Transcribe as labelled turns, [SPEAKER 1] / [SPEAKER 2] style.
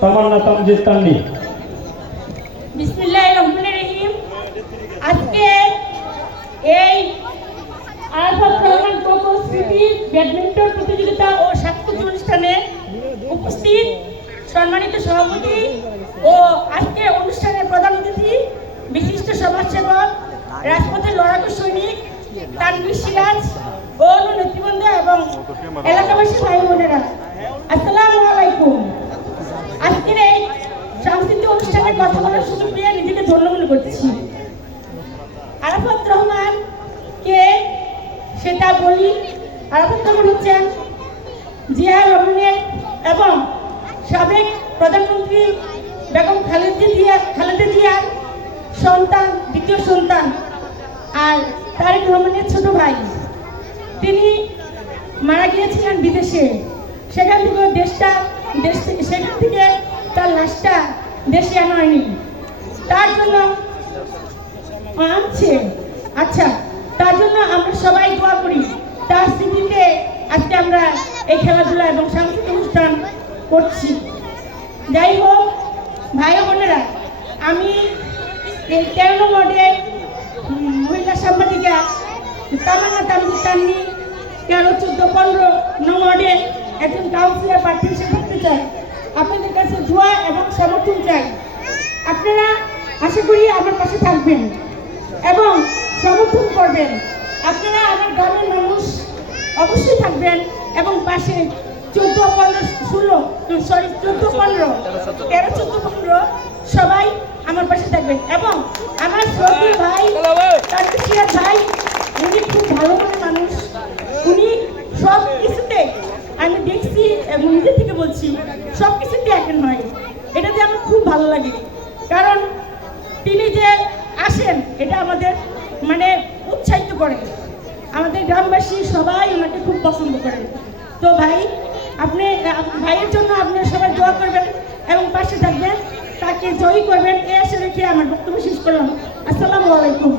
[SPEAKER 1] তামান্না তামজিদ তান্নি।
[SPEAKER 2] বিসমিল্লাহ রহমান রহিম। আজকে এই আরাফাত রহমান কোকো ব্যাডমিন্টন প্রতিযোগিতা ও সাংস্কৃতিক অনুষ্ঠানে উপস্থিত সম্মানিত সভাপতি ও আজকে অনুষ্ঠানের প্রধান অতিথি, বিশিষ্ট সমাজসেবক, রাজপথের লড়াকু সৈনিক, তানভীর সিরাজ অন্য নেতৃবৃন্দ এবং এলাকাবাসী ভাই বোনেরা আসসালামু আলাইকুম আজকের এই সাংস্কৃতিক অনুষ্ঠানে কথা বলার সুযোগ পেয়ে নিজেকে ধন্য মনে করতেছি আরাফাত রহমান কে সেটা বলি। আরাফাত রহমান হচ্ছেন জিয়া রহমানের এবং সাবেক প্রধানমন্ত্রী বেগম খালেদা জিয়া, খালেদা জিয়ার সন্তান, দ্বিতীয় সন্তান আর তারেক রহমানের ছোট ভাই। তিনি মারা গিয়েছিলেন বিদেশে। সেখান থেকে দেশটা, দেশ থেকে, সেখান থেকে তার লাশটা দেশে আনা হয়নি তার জন্য আনছে। আচ্ছা তার জন্য আমরা সবাই দোয়া করি। তার স্মৃতিতে আজকে আমরা এই খেলাধুলা এবং সাংস্কৃতিক অনুষ্ঠান করছি। যাই হোক, ভাই বোনেরা, আমি এই তেরো নম্বরে মহিলা সাংবাদিকা তামান্না তামজি তান্নি তেরো, চোদ্দ, পনেরো নম্বরে একজন কাউন্সিলর প্রার্থী হিসেবে করতে চাই আপনাদের কাছে দোয়া এবং সমর্থন চাই। আপনারা আশা করি আমার পাশে থাকবেন এবং সমর্থন করবেন। আপনারা আমার গ্রামের মানুষ অবশ্যই থাকবেন এবং পাশে চোদ্দ, পনেরো, ষোলো সরি চোদ্দ, পনেরো, তেরো, চোদ্দ, পনেরো সবাই আমার পাশে থাকবেন এবং আমার শ্রদ্ধেয় ভাই তার ভাই, উনি খুব ভালো মনের মানুষ। উনি সব কিছুতে আমি দেখছি এবং নিজে থেকে বলছি সব কিছুতে এখন হয় ভালো লাগে। কারণ তিনি যে আসেন, এটা আমাদের মানে উৎসাহিত করেন আমাদের গ্রামবাসী সবাই ওনাকে খুব পছন্দ করেন তো ভাই, আপনি, ভাইয়ের জন্য আপনি সবাই দোয়া করবেন এবং পাশে থাকবেন, তাকে জয়ী করবেন, এ আশা রেখে আমার বক্তব্য শেষ করলাম। আসসালামু আলাইকুম।